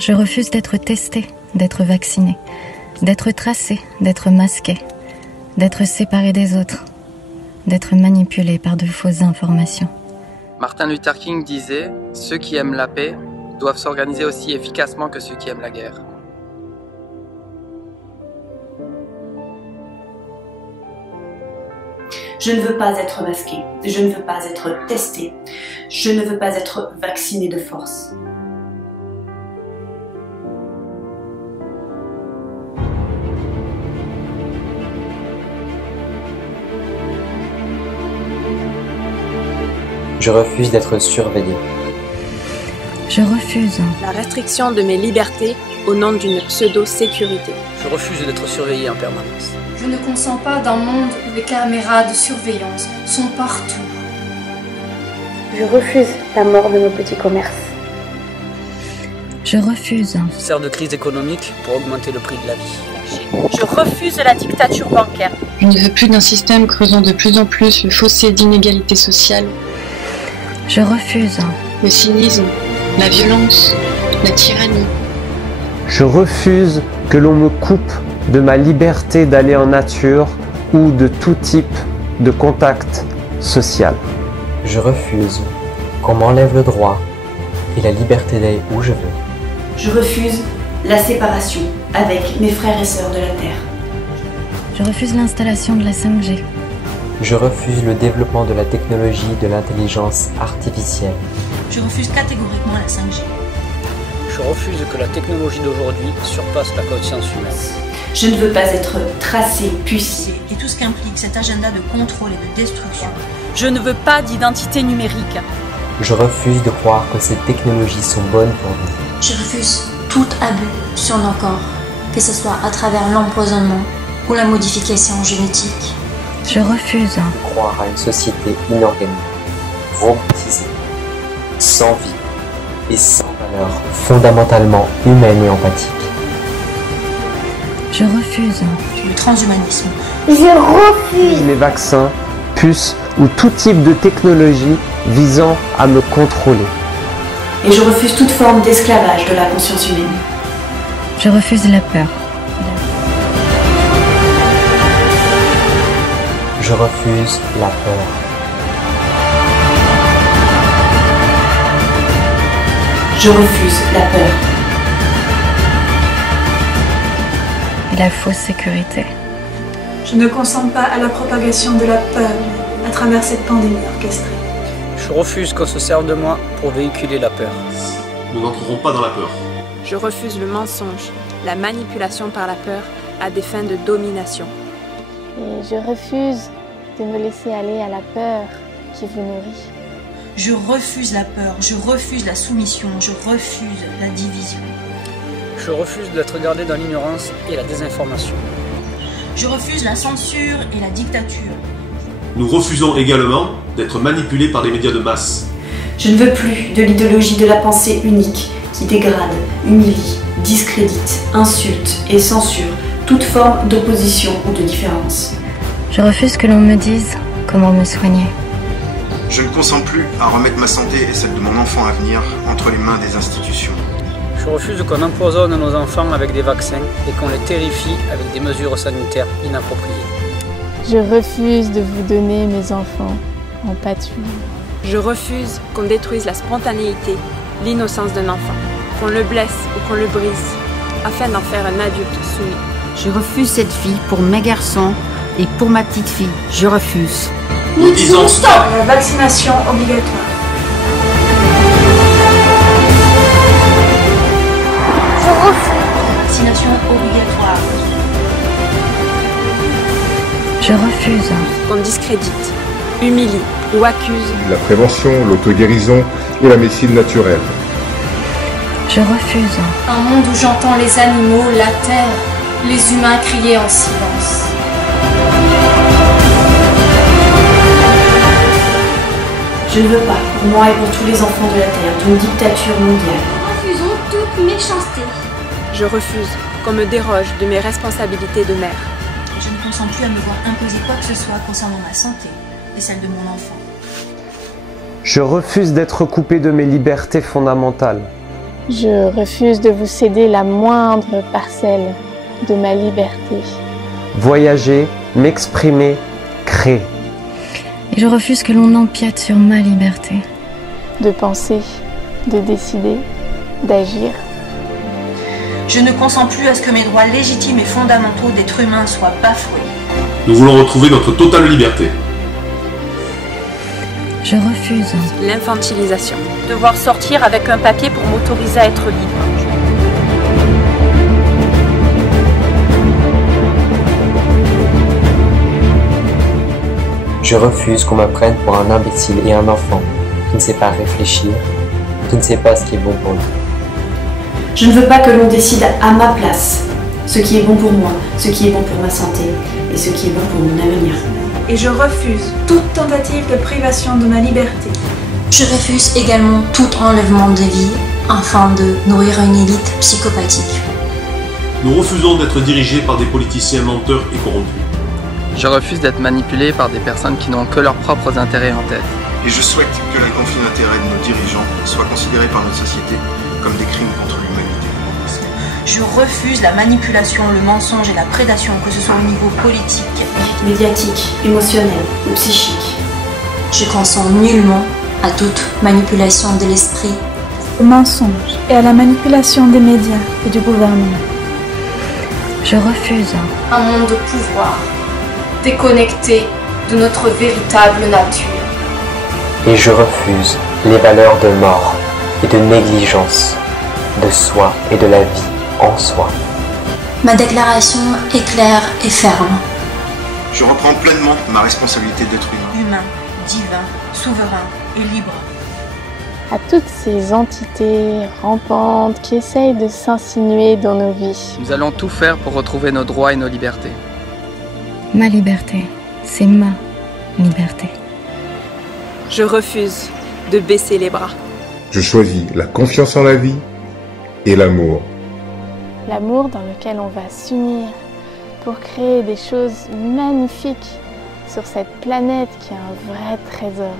Je refuse d'être testé, d'être vacciné, d'être tracé, d'être masqué, d'être séparé des autres, d'être manipulé par de fausses informations. Martin Luther King disait « Ceux qui aiment la paix doivent s'organiser aussi efficacement que ceux qui aiment la guerre ». Je ne veux pas être masqué, je ne veux pas être testé, je ne veux pas être vacciné de force. Je refuse d'être surveillé. Je refuse la restriction de mes libertés au nom d'une pseudo-sécurité. Je refuse d'être surveillé en permanence. Je ne consens pas d'un monde où les caméras de surveillance sont partout. Je refuse la mort de nos petits commerces. Je refuse. Se sert de crise économique pour augmenter le prix de la vie. Je refuse la dictature bancaire. Je ne veux plus d'un système creusant de plus en plus le fossé d'inégalité sociale. Je refuse. Le cynisme, la violence, la tyrannie. Je refuse que l'on me coupe de ma liberté d'aller en nature ou de tout type de contact social. Je refuse qu'on m'enlève le droit et la liberté d'aller où je veux. Je refuse la séparation avec mes frères et sœurs de la Terre. Je refuse l'installation de la 5G. Je refuse le développement de la technologie de l'intelligence artificielle. Je refuse catégoriquement la 5G. Je refuse que la technologie d'aujourd'hui surpasse la conscience humaine. Je ne veux pas être tracé, pucé. Et tout ce qu'implique cet agenda de contrôle et de destruction. Je ne veux pas d'identité numérique. Je refuse de croire que ces technologies sont bonnes pour nous. Je refuse tout abus sur nos corps, que ce soit à travers l'empoisonnement ou la modification génétique. Je refuse de croire à une société inorganique, robotisée, sans vie et sans valeur, fondamentalement humaine et empathique. Je refuse le transhumanisme. Je refuse les vaccins, puces ou tout type de technologie visant à me contrôler. Et je refuse toute forme d'esclavage de la conscience humaine. Je refuse la peur. Je refuse la peur. Je refuse la peur. Et la fausse sécurité. Je ne consens pas à la propagation de la peur à travers cette pandémie orchestrée. Je refuse qu'on se serve de moi pour véhiculer la peur. Nous n'entrerons pas dans la peur. Je refuse le mensonge, la manipulation par la peur à des fins de domination. Et je refuse de me laisser aller à la peur qui vous nourrit. Je refuse la peur, je refuse la soumission, je refuse la division. Je refuse d'être gardé dans l'ignorance et la désinformation. Je refuse la censure et la dictature. Nous refusons également d'être manipulés par les médias de masse. Je ne veux plus de l'idéologie de la pensée unique qui dégrade, humilie, discrédite, insulte et censure toute forme d'opposition ou de différence. Je refuse que l'on me dise comment me soigner. Je ne consens plus à remettre ma santé et celle de mon enfant à venir entre les mains des institutions. Je refuse qu'on empoisonne nos enfants avec des vaccins et qu'on les terrifie avec des mesures sanitaires inappropriées. Je refuse de vous donner mes enfants en pâture. Je refuse qu'on détruise la spontanéité, l'innocence d'un enfant, qu'on le blesse ou qu'on le brise, afin d'en faire un adulte soumis. Je refuse cette vie pour mes garçons et pour ma petite fille. Je refuse. Nous disons stop à la vaccination obligatoire. Je refuse. Vaccination obligatoire. Je refuse. Qu'on discrédite, humilie ou accuse. La prévention, l'auto-guérison et la médecine naturelle. Je refuse. Un monde où j'entends les animaux, la terre, les humains crier en silence. Je ne veux pas, pour moi et pour tous les enfants de la Terre, d'une dictature mondiale. Nous refusons toute méchanceté. Je refuse qu'on me déroge de mes responsabilités de mère. Je ne consens plus à me voir imposer quoi que ce soit concernant ma santé et celle de mon enfant. Je refuse d'être coupé de mes libertés fondamentales. Je refuse de vous céder la moindre parcelle de ma liberté. Voyager, m'exprimer, créer. Et je refuse que l'on empiète sur ma liberté. De penser, de décider, d'agir. Je ne consens plus à ce que mes droits légitimes et fondamentaux d'être humain soient bafoués. Nous voulons retrouver notre totale liberté. Je refuse l'infantilisation. Devoir sortir avec un papier pour m'autoriser à être libre. Je refuse qu'on me prenne pour un imbécile et un enfant qui ne sait pas réfléchir, qui ne sait pas ce qui est bon pour lui. Je ne veux pas que l'on décide à ma place ce qui est bon pour moi, ce qui est bon pour ma santé et ce qui est bon pour mon avenir. Et je refuse toute tentative de privation de ma liberté. Je refuse également tout enlèvement de vie afin de nourrir une élite psychopathique. Nous refusons d'être dirigés par des politiciens menteurs et corrompus. Je refuse d'être manipulé par des personnes qui n'ont que leurs propres intérêts en tête. Et je souhaite que les conflits d'intérêts de nos dirigeants soient considérés par notre société comme des crimes contre l'humanité. Je refuse la manipulation, le mensonge et la prédation, que ce soit au niveau politique, médiatique, émotionnel ou psychique. Je consens nullement à toute manipulation de l'esprit, au mensonge et à la manipulation des médias et du gouvernement. Je refuse un monde de pouvoir, déconnecté de notre véritable nature. Et je refuse les valeurs de mort et de négligence, de soi et de la vie en soi. Ma déclaration est claire et ferme. Je reprends pleinement ma responsabilité d'être humain. Humain, divin, souverain et libre. À toutes ces entités rampantes qui essayent de s'insinuer dans nos vies. Nous allons tout faire pour retrouver nos droits et nos libertés. Ma liberté, c'est ma liberté. Je refuse de baisser les bras. Je choisis la confiance en la vie et l'amour. L'amour dans lequel on va s'unir pour créer des choses magnifiques sur cette planète qui est un vrai trésor.